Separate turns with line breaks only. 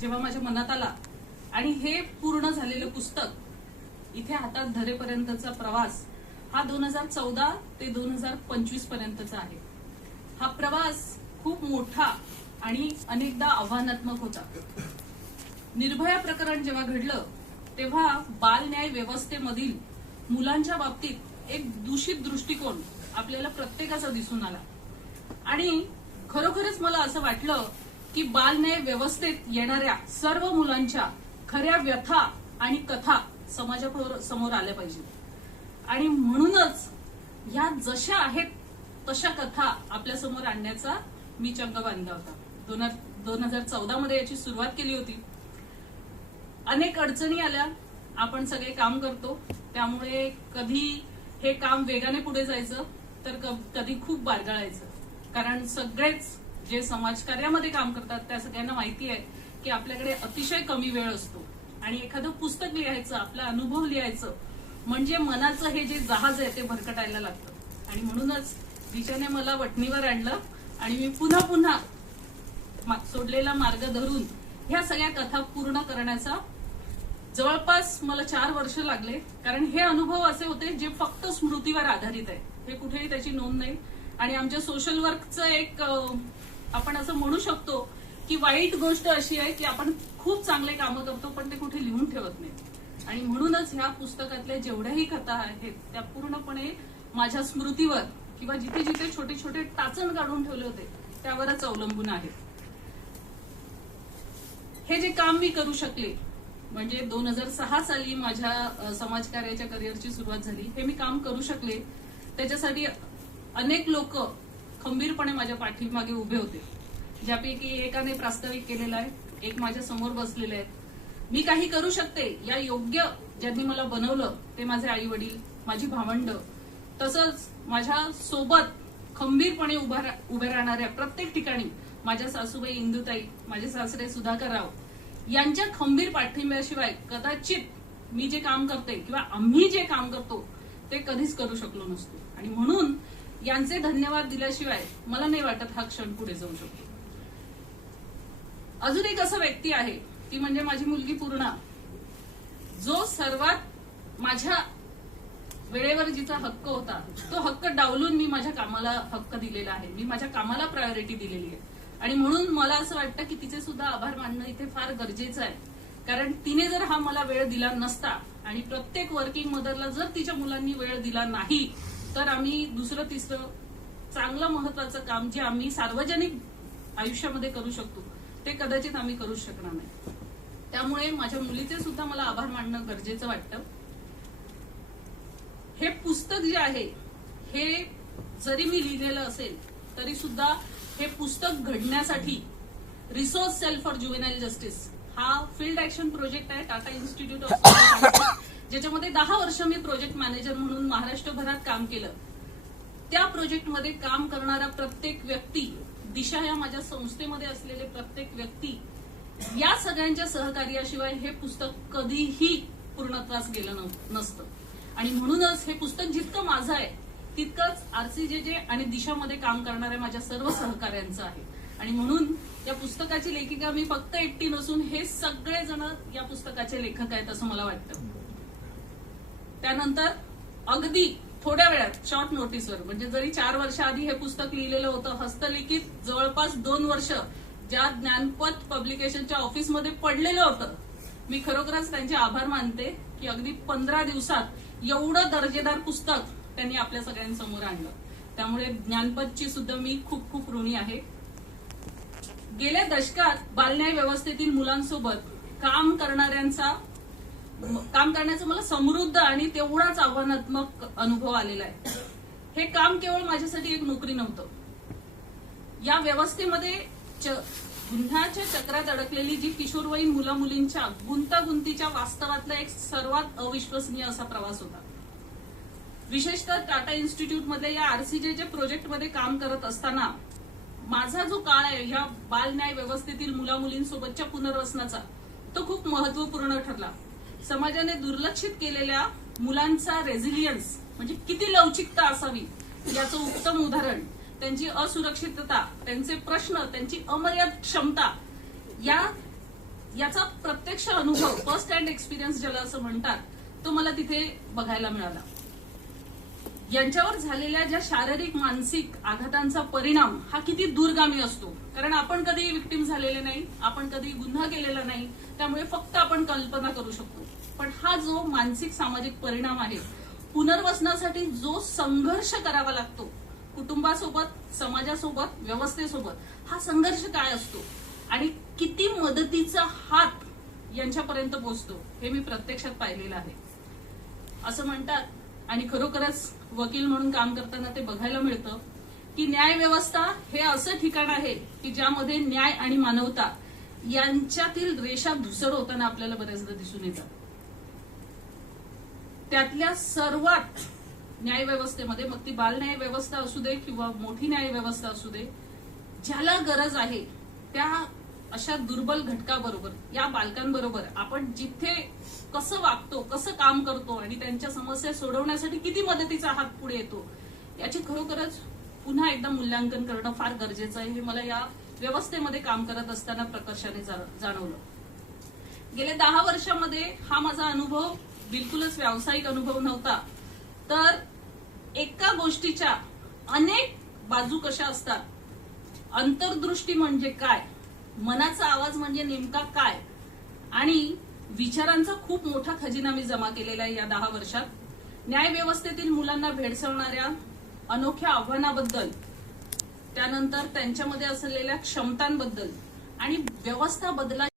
जेव्हा माझ्या मनात आला आणि हे पूर्ण झालेलं पुस्तक इथे हातात धरेपर्यंतचा प्रवास हा दोन हजार चौदा ते दोन हजार पंचवीस पर्यंतचा आहे. हा प्रवास खूप मोठा आणि अनेकदा आव्हानात्मक होता. निर्भया प्रकरण जेव्हा घडलं तेव्हा बाल न्याय व्यवस्थेमधील मुलांच्या बाबतीत एक दूषित दृष्टिकोन आपल्याला प्रत्येकाचा दिसून आला. आणि खरोखरच मला असं वाटलं की बालने व्यवस्थेत येणाऱ्या सर्व मुलांच्या खऱ्या व्यथा आणि कथा समाजा समोर आल्या पाहिजेत. आणि म्हणूनच ह्या जशा आहेत तशा कथा आपल्यासमोर आणण्याचा मी चंग बांधला होता. दोन दोन हजार चौदा मध्ये याची सुरुवात केली होती. अनेक अडचणी आल्या. आपण सगळे काम करतो. त्यामुळे कधी हे काम वेगाने पुढे जायचं तर कधी खूप बारगळायचं. कारण सगळेच जे समाजकार्यामध्ये काम करतात त्या सगळ्यांना माहिती आहे की आपल्याकडे अतिशय कमी वेळ असतो. आणि एखादं पुस्तक लिहायचं आपला अनुभव लिहायचं म्हणजे मनाचं हे जे जहाज आहे ते भरकटायला लागतं. आणि म्हणूनच दिशाने मला वटणीवर आणलं आणि मी पुन्हा पुन्हा सोडलेला मार्ग धरून ह्या सगळ्या कथा पूर्ण करण्याचा जवळपास मला चार वर्ष लागले. कारण हे अनुभव असे होते जे फक्त स्मृतीवर आधारित आहे. हे कुठेही त्याची नोंद नाही. आणि आमच्या सोशल वर्कचं एक आपण असं म्हणू शकतो की वाईट गोष्ट अशी आहे की आपण खूप चांगले कामं करतो पण ते कुठे लिहून ठेवत नाही. आणि म्हणूनच ह्या पुस्तकातल्या जेवढ्याही कथा आहेत त्या पूर्णपणे माझ्या स्मृतीवर किंवा जिथे जिथे छोटे छोटे टाचण काढून ठेवले होते त्यावरच अवलंबून आहेत. हे जे काम मी करू शकले म्हणजे दोन हजार सहा साली माझ्या समाजकार्याच्या करिअरची सुरुवात झाली हे मी काम करू शकले. त्याच्यासाठी अनेक लोक खंबीरपणे माझ्या पाठीमागे उभे होते. ज्यापैकी एकाने प्रास्ताविक केलेला आहे एक माझ्यासमोर बसलेले आहेत. मी काही करू शकते या योग्य ज्यांनी मला बनवलं ते माझे आई वडील माझी भावंड. तसंच माझ्या सोबत खंबीरपणे उभा उभे राहणाऱ्या प्रत्येक ठिकाणी माझ्या सासूबाई इंदुताई माझे सासरे सुधाकर राव यांच्या खंबीर पाठिंब्याशिवाय कदाचित मी जे काम करते किंवा आम्ही जे काम करतो ते कधीच करू शकलो नसतो. आणि म्हणून यांचे धन्यवाद दिल्याशिवाय मला नाही वाटत हा क्षण पुढे जाऊ शकतो. अजून एक असं व्यक्ती आहे ती म्हणजे माझी मुलगी पूर्णा. जो सर्वात माझ्या वेळेवर जिचा हक्क होता तो हक्क डावलून मी माझ्या कामाला हक्क दिलेला आहे. मी माझ्या कामाला प्रायोरिटी दिलेली आहे. आणि म्हणून मला असं वाटतं की तिचे सुद्धा आभार मानणं इथे फार गरजेचं आहे. कारण तिने जर हा मला वेळ दिला नसता आणि प्रत्येक वर्किंग मदरला जर तिच्या मुलांनी वेळ दिला नाही तर आम्ही दुसरं तिसरं चांगलं महत्वाचं काम जे आम्ही सार्वजनिक आयुष्यामध्ये करू शकतो ते कदाचित आम्ही करू शकणार नाही. त्यामुळे माझ्या मुलीचे सुद्धा मला आभार मानणं गरजेचं वाटतं. हे पुस्तक जे आहे हे जरी मी लिहिलेलं असेल तरी सुद्धा हे पुस्तक घडण्यासाठी resource cell for juvenile justice हा फील्ड ऍक्शन प्रोजेक्ट आहे टाटा इन्स्टिट्यूट ऑफ ज्याच्यामध्ये दहा वर्ष मी प्रोजेक्ट मॅनेजर म्हणून महाराष्ट्रभरात काम केलं. त्या प्रोजेक्टमध्ये काम करणारा प्रत्येक व्यक्ती दिशा या माझ्या संस्थेमध्ये असलेले प्रत्येक व्यक्ती या सगळ्यांच्या सहकार्याशिवाय हे पुस्तक कधीही पूर्णत्वास गेलं नसतं. आणि म्हणूनच हे पुस्तक जितकं माझं आहे तितकंच आरसीजेजे आणि दिशामध्ये काम करणाऱ्या माझ्या सर्व सहकार्यांचं आहे. आणि म्हणून या पुस्तकाची लेखिका मी फक्त एकटी नसून हे सगळेजण या पुस्तकाचे लेखक आहेत असं मला वाटतं. त्यानंतर अगदी थोड्या वेळात शॉर्ट नोटीसवर म्हणजे जरी चार वर्ष आधी हे पुस्तक लिहिलेलं होतं हस्तलिखित जवळपास दोन वर्ष ज्या ज्ञानपथ पब्लिकेशनच्या ऑफिसमध्ये पडलेलं होतं मी खरोखरच त्यांचे आभार मानते की अगदी पंधरा दिवसात एवढं दर्जेदार पुस्तक त्यांनी आपल्या सगळ्यांसमोर आणलं. त्यामुळे ज्ञानपथची सुद्धा मी खूप खूप ऋणी आहे. गेल्या दशकात बालन्याय व्यवस्थेतील मुलांसोबत काम करणाऱ्यांचा काम करण्याचा मला समृद्ध आणि तेवढाच आव्हानात्मक अनुभव आलेला आहे. हे काम केवळ माझ्यासाठी एक नोकरी नव्हतं. या व्यवस्थेमध्ये गुन्ह्याच्या चक्रात अडकलेली जी किशोरवयीन मुला मुलींच्या गुंतागुंतीच्या वास्तवातला एक सर्वात अविश्वसनीय असा प्रवास होता. विशेषतः टाटा इन्स्टिट्यूटमध्ये या आरसीजेच्या प्रोजेक्टमध्ये काम करत असताना माझा जो काळ आहे ह्या बाल न्याय व्यवस्थेतील मुला मुलींसोबतच्या पुनर्वसनाचा तो खूप महत्त्वपूर्ण ठरला. समाजाने दुर्लक्षित केलेल्या मुलांचा रेझिलियन्स म्हणजे किती लवचिकता असावी याचं उत्तम उदाहरण त्यांची असुरक्षितता त्यांचे प्रश्न त्यांची अमर्याद क्षमता या याचा प्रत्यक्ष अनुभव फर्स्ट हँड एक्सपिरियन्स ज्याला असं म्हणतात तो मला तिथे बघायला मिळाला. यांच्यावर झालेल्या ज्या शारीरिक मानसिक आघातांचा परिणाम हा किती दूरगामी असतो. कारण आपण कधी विक्टीम झालेले नाही आपण कधी गुन्हा केलेला नाही त्यामुळे फक्त आपण कल्पना करू शकतो. पण हा जो मानसिक सामाजिक परिणाम आहे पुनर्वसनासाठी जो संघर्ष करावा लागतो कुटुंबासोबत समाजासोबत व्यवस्थेसोबत हा संघर्ष काय असतो? आणि किती मदतीचा हात यांच्यापर्यंत पोहोचतो हे मी प्रत्यक्षात पाहिलेलं आहे. असं म्हणतात आणि खरोखरच वकील म्हणून काम करताना ते बघायला मिळतं की न्याय व्यवस्था हे असं ठिकाण आहे की ज्यामध्ये न्याय आणि मानवता यांच्यातील रेषा धुसर होताना आपल्याला बऱ्याचदा दिसून येतात. त्यातल्या सर्वात न्याय व्यवस्थेमध्ये मग ती बाल न्याय व्यवस्था असू दे किंवा मोठी न्याय व्यवस्था असू दे ज्याला गरज आहे त्या अशा दुर्बल घटकाबरोबर या बालकांबरोबर आपण जिथे कसं वागतो कसं काम करतो आणि त्यांच्या समस्या सोडवण्यासाठी किती मदतीचा हात पुढे येतो याची खरोखरच पुन्हा एकदा मूल्यांकन करणं फार गरजेचं आहे. हे मला या व्यवस्थेमध्ये काम करत असताना प्रकर्षाने जाणवलं. गेल्या दहा वर्षामध्ये हा माझा अनुभव बिलकुलच व्यावसायिक अनुभव नव्हता. तर एका गोष्टीच्या अनेक बाजू कशा असतात? अंतर्दृष्टी म्हणजे काय? मनाचा आवाज म्हणजे नेमका काय? आणि विचारांचा खूप मोठा खजिना मी जमा केलेला आहे या दहा वर्षात. न्याय व्यवस्थेतील मुलांना भेडसावणाऱ्या अनोख्या आव्हानाबद्दल त्यानंतर त्यांच्यामध्ये असलेल्या क्षमतांबद्दल आणि व्यवस्था बदला